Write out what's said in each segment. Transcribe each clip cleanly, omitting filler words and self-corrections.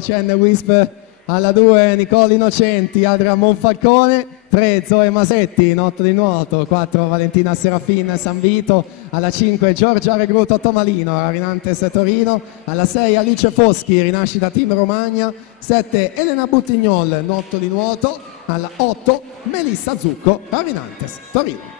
CN Wisp alla 2 Nicole Innocenti, Adria Monfalcone, 3 Zoe Masetti in 8 di nuoto, 4 Valentina Serafin San Vito, alla 5 Giorgia Regruto Tomalino, Ravinantes Torino, alla 6 Alice Foschi, Rinascita Team Romagna, 7 Elena Buttignol in 8 di nuoto, alla 8 Melissa Zucco, Ravinantes Torino.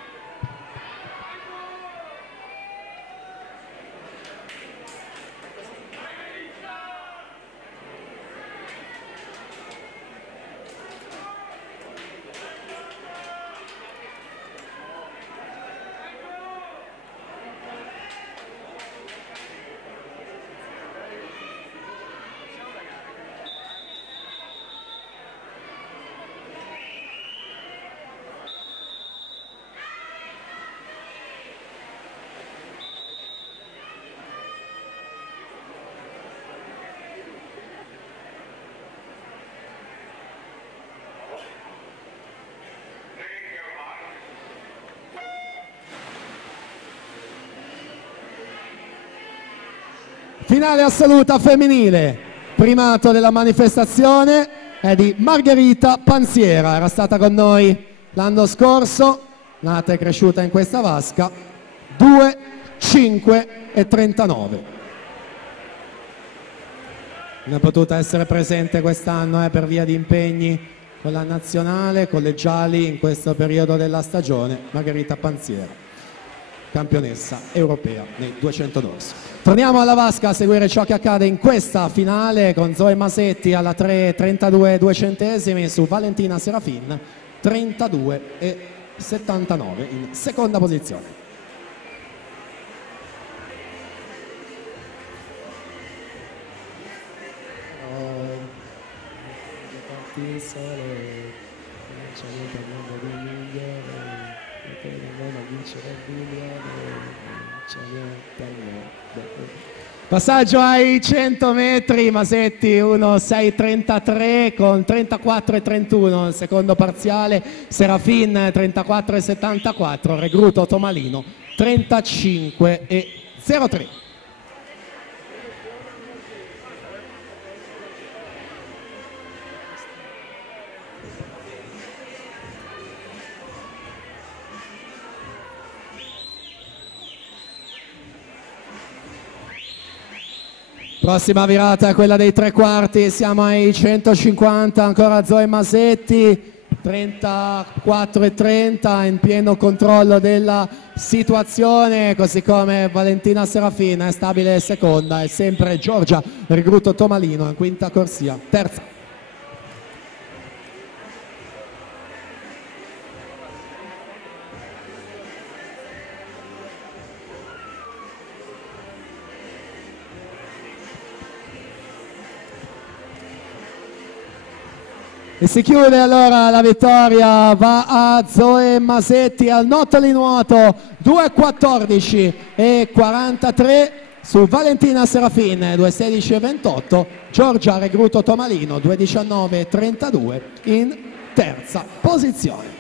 Finale assoluta femminile, primato della manifestazione è di Margherita Panziera, era stata con noi l'anno scorso, nata e cresciuta in questa vasca, 2, 5 e 39. Non è potuta essere presente quest'anno per via di impegni con la nazionale, collegiali in questo periodo della stagione. Margherita Panziera, campionessa europea nei 200 dorsi. Torniamo alla vasca a seguire ciò che accade in questa finale con Zoe Masetti alla 3,32 200esimi su Valentina Serafin 32,79 in seconda posizione. Passaggio ai 100 metri, Masetti 1,6,33 con 34,31 il secondo parziale, Serafin 34,74, Regruto Tomalino 35,03. Prossima virata quella dei tre quarti, siamo ai 150, ancora Zoe Masetti, 34,30 in pieno controllo della situazione, così come Valentina Serafin è stabile seconda e sempre Giorgia Regruto Tomalino in quinta corsia, terza. E si chiude allora la vittoria, va a Zoe Masetti al nottoli nuoto 2,14 e 43 su Valentina Serafin 2,16 e 28, Giorgia Regruto Tomalino 2,19 e 32 in terza posizione.